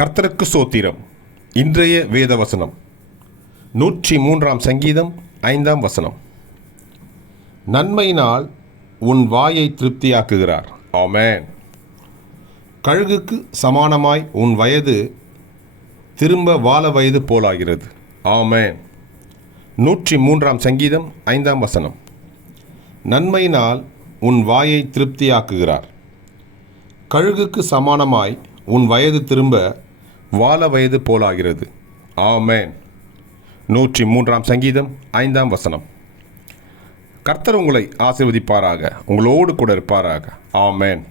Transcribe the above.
கர்த்தருக்கு சோத்திரம். இன்றைய வேத வசனம் நூற்றி மூன்றாம் சங்கீதம் ஐந்தாம் வசனம். நன்மையினால் உன் வாயை திருப்தியாக்குகிறார். ஆமேன். கழுகுக்கு சமானமாய் உன் வயது திரும்ப வாழ வயது போலாகிறது. ஆமேன். நூற்றி மூன்றாம் சங்கீதம் ஐந்தாம் வசனம். நன்மையினால் உன் வாயை திருப்தியாக்குகிறார். கழுகுக்கு சமானமாய் வயது திரும்ப வாழ வயது போலாகிறது. ஆமேன். நூற்றி மூன்றாம் சங்கீதம் ஐந்தாம் வசனம். கர்த்தர் உங்களை ஆசீர்வதிப்பாராக உங்களோடு கூட இருப்பாராக. ஆமேன்.